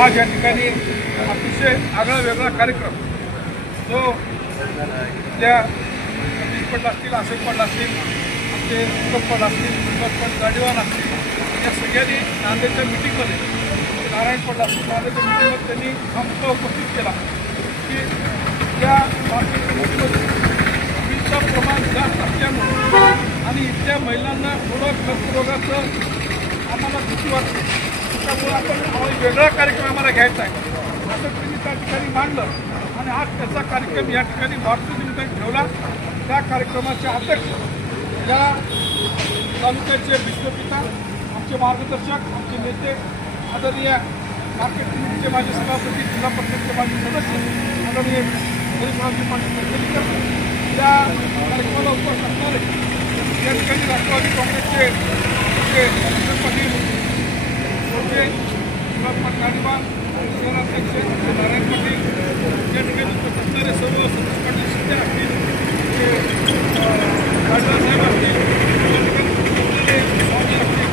आज या ठिकाणी अतिशय आगळा वेगळा कार्यक्रम जो त्या पट असतील, आसिफ पट असतील, आमचे पट असतील, पट गाडीवान असतील, या सगळ्यांनी नांदेडच्या मिटिंगमध्ये नारायण पट असतील नांदेडच्या मिटिंगमध्ये त्यांनी हा मुद्दा उपस्थित केला की या मार्केट कमिटीमध्ये वीजचं प्रमाण जास्त असल्यामुळे आणि इथल्या महिलांना थोडं कर्करोगाचं आम्हाला भीती वाटते, त्यामुळे आपण वेगळा कार्यक्रम आम्हाला घ्यायचा आहे असं त्यांनी त्या ठिकाणी मांडलं आणि आज त्याचा कार्यक्रम या ठिकाणी भारतीय निमित्ताने ठेवला। त्या कार्यक्रमाचे अध्यक्ष या तालुक्याचे विश्वपिता, आमचे मार्गदर्शक, आमचे नेते, आदरणीय मार्केट कमिटीचे माजी सभापती, जिल्हा परिषदेचे माजी सदस्य आदरणीय हरीशरावजी पाटील कर्जलीकर, त्या कार्यक्रमाला उपस्थित असणारे या ठिकाणी राष्ट्रवादी काँग्रेसचे पाटील गाडीवान, शहराध्यक्ष नारायण पाटील, या ठिकाणी उपस्थित असणारे सर्व सतीश पाटील शिंदे असतील, खासदार साहेब असतील, स्वामी असतील,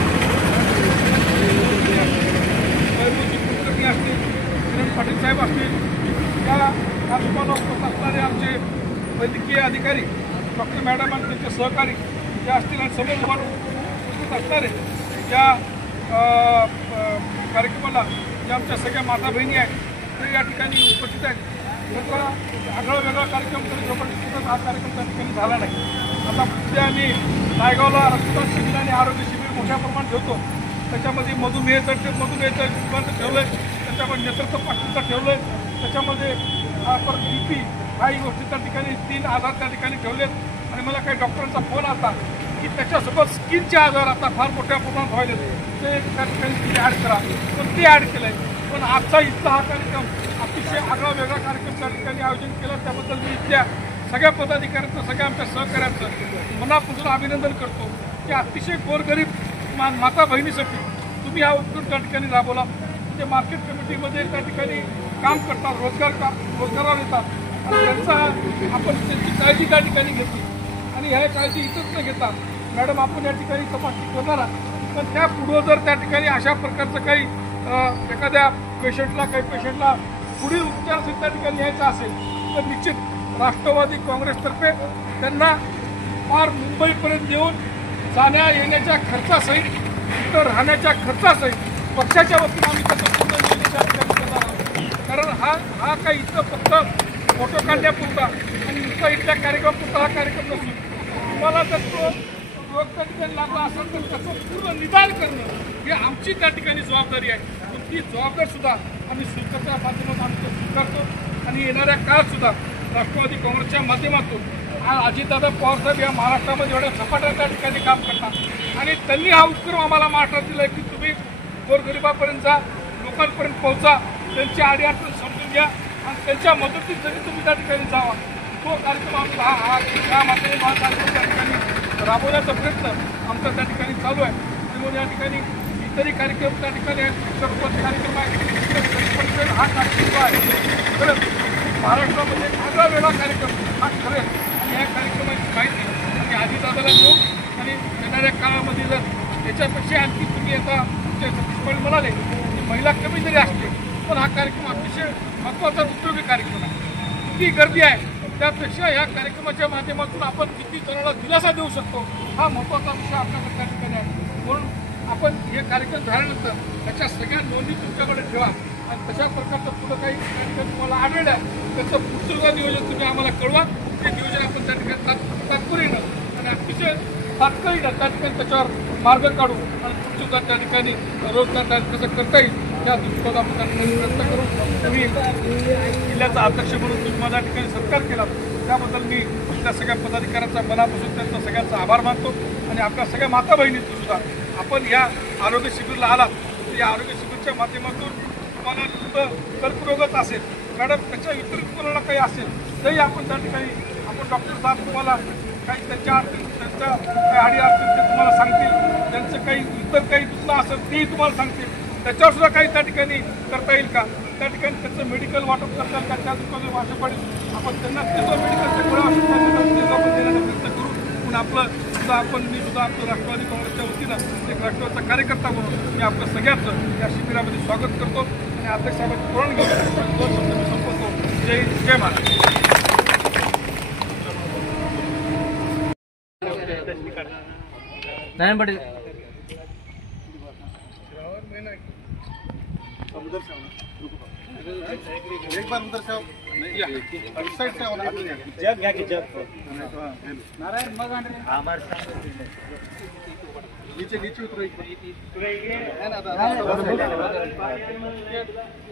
वैभवजी कुलकर्णी असतील, किरण पाटील साहेब असतील, या कार्यक्रमाला उपस्थित असणारे आमचे वैद्यकीय अधिकारी डॉक्टर मॅडम आणि त्यांचे सहकारी जे असतील आणि समोर उपस्थित असणारे या कार्यक्रमाला ज्या आमच्या सगळ्या माता बहिणी आहेत ते या ठिकाणी उपस्थित आहेत। त्याचा आगळा वेगळा कार्यक्रम करून जोपर्यंत हा कार्यक्रम त्या ठिकाणी झाला नाही। आता पुढे आम्ही नायगावला रक्तदान शिबिर आणि आरोग्य शिबिर मोठ्या प्रमाणात ठेवतो, त्याच्यामध्ये मधुमेहाचं ठेवलं आहे, त्याच्यामध्ये नेतृत्व पाठीचं ठेवलं आहे, त्याच्यामध्ये परत BP काही गोष्टी त्या ठिकाणी 3 आजार त्या ठिकाणी ठेवलेत आणि मला काही डॉक्टरांचा फोन आला की त्याच्यासोबत स्किनचे आजार आता फार मोठ्या प्रमाणात व्हायला ते त्या ठिकाणी तुम्ही ॲड करा, पण ते ॲड केलं आहे। पण आजचा इथला हा कार्यक्रम अतिशय आगळा वेगळा कार्यक्रम त्या ठिकाणी आयोजन केलं, त्याबद्दल मी इथल्या सगळ्या पदाधिकाऱ्यांचं, सगळ्या आमच्या सहकाऱ्यांचं मनापासून अभिनंदन करतो की अतिशय गोरगरीब माता बहिणीसाठी तुम्ही हा उपक्रम त्या ठिकाणी राबवला। म्हणजे मार्केट कमिटीमध्ये त्या ठिकाणी काम करतात, रोजगारावर येतात आणि त्यांचा आपण त्यांची काळजी त्या ठिकाणी घेतली आणि ह्या काळजी इथंच न घेता मॅडम आपण या ठिकाणी तपासणी करणार, पण त्या पुढं जर त्या ठिकाणी अशा प्रकारचं काही एखाद्या पेशंटला पुढील उपचार त्या ठिकाणी न्यायचा असेल तर निश्चित राष्ट्रवादी काँग्रेसतर्फे त्यांना फार मुंबईपर्यंत येऊन जाण्या येण्याच्या खर्चासहित, इथं राहण्याच्या खर्चासहित पक्षाच्या वतीनं आम्ही त्याचं पूर्ण नियोजन त्या ठिकाणी करणार आहोत। कारण हा काही इथं फक्त फोटो काढण्यापुरता आणि नुसता इथल्या कार्यक्रमापुरता हा कार्यक्रम नसून तुम्हाला जर तो रोग त्या ठिकाणी लागला असेल तर त्याचं पूर्ण निदान करणं ही आमची त्या ठिकाणी जबाबदारी आहे। पण ती जबाबदारीसुद्धा आम्ही सुरक्षेच्या माध्यमातून आम्ही स्वीकारतो आणि येणाऱ्या काळातसुद्धा राष्ट्रवादी काँग्रेसच्या माध्यमातून अजितदादा पवारसाहेब या महाराष्ट्रामध्ये एवढ्या झपाट्याने त्या ठिकाणी काम करतात आणि त्यांनी हा उपक्रम आम्हाला महाराष्ट्रात दिला आहे की तुम्ही गोरगरिबापर्यंत जा, लोकांपर्यंत पोहोचा, त्यांची अडीअडचण समजून घ्या आणि त्यांच्या मदतीसाठी तुम्ही त्या ठिकाणी जावा। तो कार्यक्रम आम्ही या माध्यमातून हा कार्यक्रम त्या ठिकाणी राबवण्याचा प्रयत्न आमचा त्या ठिकाणी चालू आहे आणि म्हणून या ठिकाणी इतरही कार्यक्रम त्या ठिकाणी आहेत, कार्यक्रम आहे, हा कार्यक्रम आहे खरंच महाराष्ट्रामध्ये आगळा वेगळा कार्यक्रम हा खरंच आणि या कार्यक्रमाची माहिती आणि अजितदादाला देऊ आणि येणाऱ्या काळामध्ये जर त्याच्यापेक्षा आणखी तुम्ही आता सतीश म्हणाले की महिला कमी जरी असते पण हा कार्यक्रम अतिशय महत्त्वाचा उपयोगी कार्यक्रम आहे। किती गर्दी आहे त्यापेक्षा या कार्यक्रमाच्या माध्यमातून आपण किती जणांना दिलासा देऊ शकतो हा महत्त्वाचा विषय आपल्याकडे त्या ठिकाणी आहे। म्हणून आपण हे कार्यक्रम झाल्यानंतर त्याच्या सगळ्या नोंदी तुमच्याकडे ठेवा आणि तशा प्रकारचं पुढं काही त्या ठिकाणी तुम्हाला आढळलं त्याचं पुढचं नियोजन तुम्ही आम्हाला कळवा। ते नियोजन आपण त्या ठिकाणी तात्पुरीनं आणि अतिशय तात्काळीनं त्या ठिकाणी त्याच्यावर मार्ग काढू आणि पुढचं त्या ठिकाणी रोजगार कसं करता येईल त्या दृष्टीकोनात आपण त्या ठिकाणी प्रयत्न करू। तुम्ही जिल्ह्याचा अध्यक्ष म्हणून तुम्ही माझ्या ठिकाणी सत्कार केला त्याबद्दल मी त्या सगळ्या पदाधिकाऱ्यांचा मनापासून त्यांचा सगळ्यांचा आभार मानतो आणि आपल्या सगळ्या माता बहिणींचं सुद्धा आपण या आरोग्य शिबिरला आलात तर या आरोग्य शिबिरच्या माध्यमातून तुम्हाला कुठं कर्करोगच असेल मॅडम त्याच्या विपरीत कोणाला काही असेल तरी आपण त्या ठिकाणी आपण डॉक्टर साहेब तुम्हाला काही त्यांच्या अडचणी त्यांच्या काही अडीअडचणी ते तुम्हाला सांगतील, त्यांचं काही इतर काही दुसरं असेल तेही तुम्हाला सांगतील, त्याच्यावर सुद्धा काही त्या ठिकाणी करता येईल का, त्या ठिकाणी त्यांचं मेडिकल वाटप करता येईल का, त्या दृष्टीने भाषा पाडेल आपण त्यांना त्याचं मेडिकलचे गोळ्या आपण देण्याचा प्रयत्न करू। पण आपलं सुद्धा मी सुद्धा आपलं राष्ट्रवादी काँग्रेसच्या वतीनं एक राष्ट्रवादीचा कार्यकर्ता म्हणून मी आपलं सगळ्याचं या शिबिरामध्ये स्वागत करतो आणि आणि अध्यक्ष साहेबांची पुरण घेऊन 2 शब्द मी संपवतो. जय हिंद, जय महाराष्ट्र. नाही पटेल एक बार उधर से आओ. इस साइड से आओ ना. जग घ्या की जग नारायण मग नीचे नीचे उतरो. है ना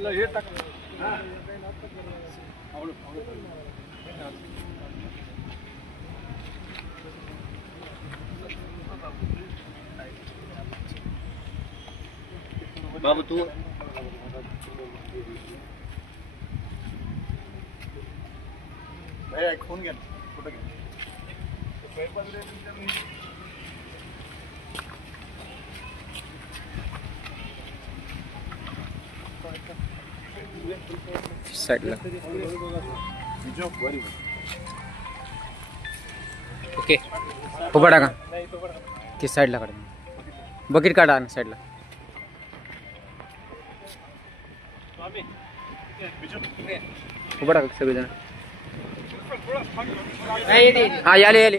हे टाक. बाबू तू एक फोन घ्या. कुठं घ्या. साईडला ओके उभा टाका ती साईडला काढा बकेट काढा साईडला उभा टाका सगळेजण हा याले